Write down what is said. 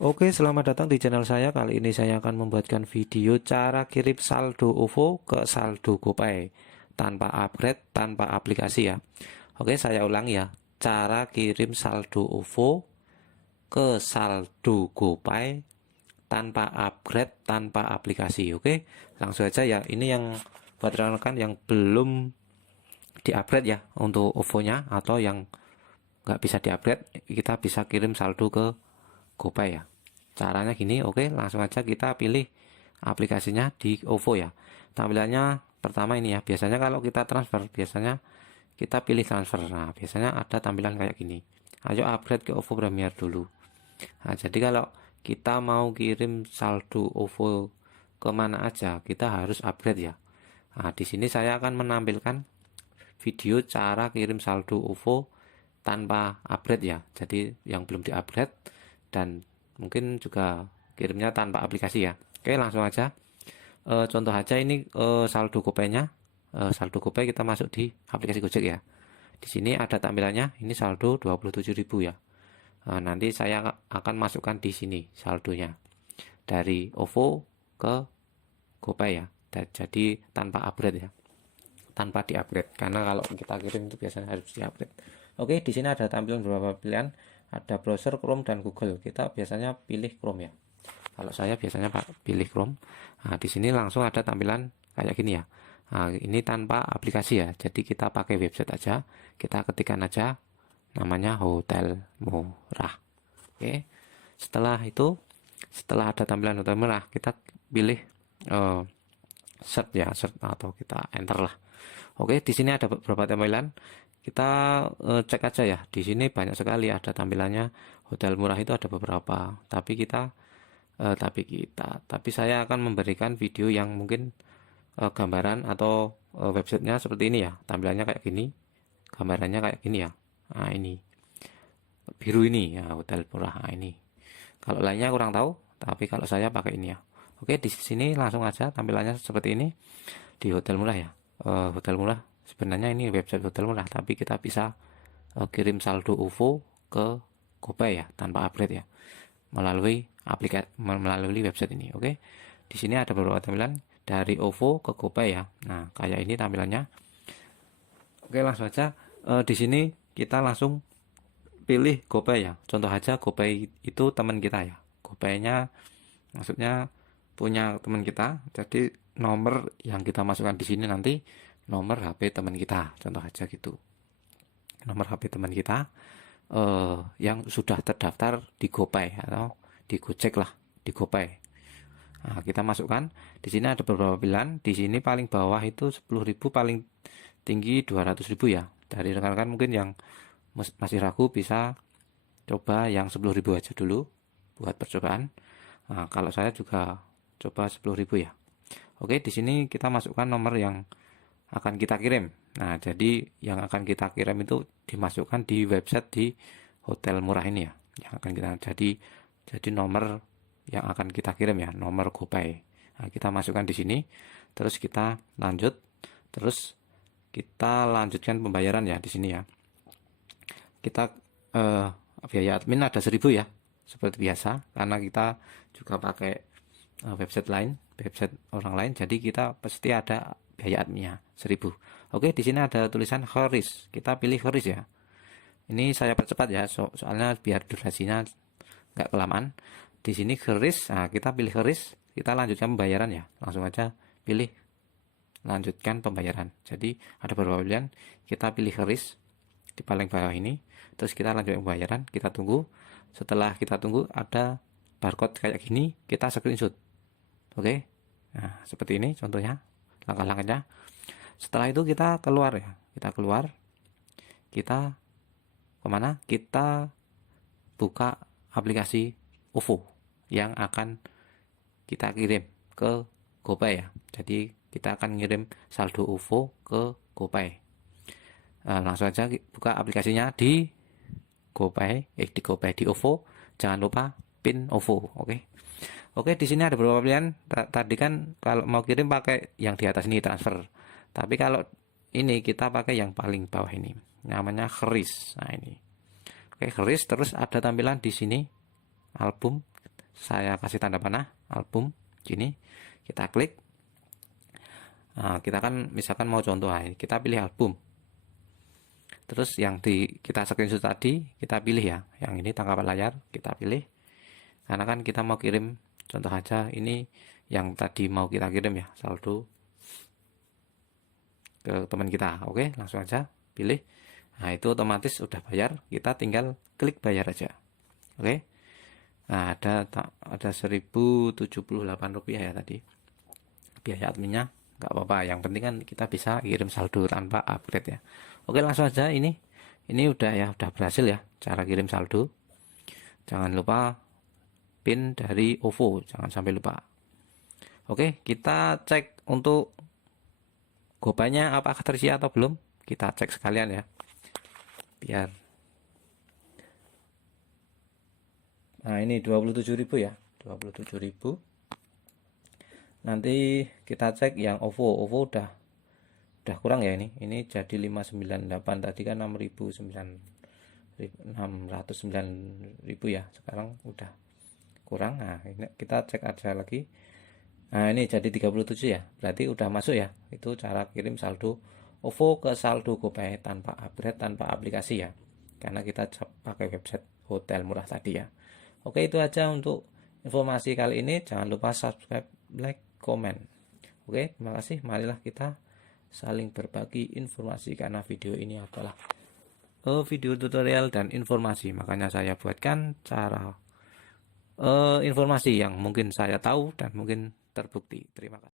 Oke, selamat datang di channel saya. Kali ini saya akan membuatkan video cara kirim saldo OVO ke saldo GoPay tanpa upgrade, tanpa aplikasi ya. Oke, saya ulang ya. Cara kirim saldo OVO ke saldo GoPay tanpa upgrade, tanpa aplikasi. Oke, langsung aja ya. Ini yang buat rekan-rekan yang belum di-upgrade ya untuk OVO-nya atau yang nggak bisa di-upgrade, kita bisa kirim saldo ke GoPay ya caranya gini oke langsung aja kita pilih aplikasinya di OVO ya. Tampilannya pertama ini ya biasanya kalau kita transfer biasanya kita pilih transfer. Nah biasanya ada tampilan kayak gini. Ayo upgrade ke OVO Premier dulu. Nah jadi kalau kita mau kirim saldo OVO ke mana aja kita harus upgrade ya. Nah di sini saya akan menampilkan video cara kirim saldo OVO tanpa upgrade ya. Jadi yang belum di upgrade dan mungkin juga kirimnya tanpa aplikasi ya. Oke langsung aja. E, contoh aja ini e, saldo gopay-nya. E, saldo gopay kita masuk di aplikasi Gojek ya. Di sini ada tampilannya ini saldo 27.000 ya. E, nanti saya akan masukkan di sini saldonya. Dari OVO ke GoPay ya. Jadi tanpa upgrade ya. Tanpa di upgrade karena kalau kita kirim itu biasanya harus di upgrade oke di sini ada tampilan beberapa pilihan ada browser Chrome dan Google. Kita biasanya pilih Chrome ya. Kalau saya biasanya pak pilih Chrome. Nah, di sini langsung ada tampilan kayak gini ya. Nah, ini tanpa aplikasi ya. Jadi kita pakai website aja. Kita ketikkan aja namanya hotel murah. Oke. Setelah itu setelah ada tampilan hotel murah kita pilih uh, search ya search atau kita enter lah. Oke di sini ada beberapa tampilan kita uh, cek aja ya. Di sini banyak sekali ada tampilannya. Hotel murah itu ada beberapa. Tapi kita uh, tapi kita tapi saya akan memberikan video yang mungkin uh, gambaran atau uh, websitenya seperti ini ya. Tampilannya kayak gini gambarannya kayak gini ya. Nah ini. Biru ini ya hotel murah. Nah, ini. Kalau lainnya kurang tahu tapi kalau saya pakai ini ya. Oke di sini langsung aja tampilannya seperti ini. Di hotel murah ya. Uh, hotel murah sebenarnya ini website hotel murah tapi kita bisa uh, kirim saldo OVO ke GoPay ya tanpa upgrade ya melalui aplikasi melalui website ini oke? Di sini ada beberapa tampilan dari OVO ke GoPay ya. Nah kayak ini tampilannya. Oke langsung aja. Uh, di sini kita langsung pilih GoPay ya. Contoh aja GoPay itu teman kita ya. GoPay-nya maksudnya punya teman kita jadi nomor yang kita masukkan di sini nanti nomor HP teman kita contoh aja gitu. Nomor HP teman kita uh, yang sudah terdaftar di GoPay atau di Gojek lah di GoPay. Nah, kita masukkan. Di sini ada beberapa pilihan. Di sini paling bawah itu 10.000 paling tinggi 200.000 ya. Dari rekan-rekan mungkin yang masih ragu bisa coba yang 10.000 aja dulu buat percobaan. Nah, kalau saya juga coba 10.000 ya. Oke di sini kita masukkan nomor yang akan kita kirim. Nah, jadi yang akan kita kirim itu dimasukkan di website di hotel murah ini ya. Yang akan kita jadi jadi nomor yang akan kita kirim ya, nomor GoPay. Nah, kita masukkan di sini. Terus kita lanjut. Terus kita lanjutkan pembayaran ya di sini ya. Kita eh, biaya admin ada 1000 ya. Seperti biasa karena kita juga pakai eh, website lain, website orang lain jadi kita pasti ada biaya adminnya 1000 oke di sini ada tulisan horis kita pilih horis ya. Ini saya percepat ya so soalnya biar durasinya nggak kelamaan. Di sini horis nah kita pilih horis kita lanjutkan pembayaran ya. Langsung aja pilih lanjutkan pembayaran. Jadi ada beberapa pilihan. Kita pilih horis di paling bawah ini terus kita lanjutkan pembayaran kita tunggu. Setelah kita tunggu ada barcode kayak gini kita screenshot. Oke? Nah seperti ini contohnya langkah-langkahnya setelah itu kita keluar ya. Kita keluar. Kita ke mana? Kita buka aplikasi OVO yang akan kita kirim ke GoPay ya. Jadi kita akan ngirim saldo OVO ke GoPay. Nah, langsung aja buka aplikasinya di GoPay eh di GoPay di OVO jangan lupa pin OVO oke? okay? Oke, di sini ada beberapa pilihan. Tadi kan kalau mau kirim pakai yang di atas ini transfer. Tapi kalau ini kita pakai yang paling bawah ini. Namanya keris. Nah, ini. Oke, keris terus ada tampilan di sini album. saya kasih tanda panah album gini kita klik nah, kita kan misalkan mau contoh nah, kita pilih album terus yang di kita screenshot tadi kita pilih ya yang ini tangkapan layar kita pilih karena kan kita mau kirim contoh aja ini yang tadi mau kita kirim ya saldo ke teman kita. Oke langsung aja pilih. Nah itu otomatis sudah bayar kita tinggal klik bayar aja. Oke. Nah ada ada 1078 rupiah ya tadi. Biaya adminnya nggak apa-apa yang penting kan kita bisa kirim saldo tanpa upgrade ya. Oke langsung aja ini. Ini udah ya udah berhasil ya cara kirim saldo. Jangan lupa pin dari OVO jangan sampai lupa. Oke kita cek untuk gopanya apakah terisi atau belum. Kita cek sekalian ya. Biar. Nah ini 27.000 ya. 27.000 nanti kita cek yang OVO OVO udah udah kurang ya ini. Ini jadi 598 tadi kan 6.900 ribu ya. Sekarang udah kurang. Nah ini kita cek aja lagi. Nah ini jadi 37 ya. Berarti udah masuk ya. Itu cara kirim saldo OVO ke saldo GoPay tanpa upgrade tanpa aplikasi ya. Karena kita pakai website hotel murah tadi ya. Oke itu aja untuk informasi kali ini. Jangan lupa subscribe like komen. Oke, terima kasih. Marilah kita saling berbagi informasi karena video ini adalah uh, video tutorial dan informasi. Makanya saya buatkan cara uh, informasi yang mungkin saya tahu dan mungkin terbukti. Terima kasih.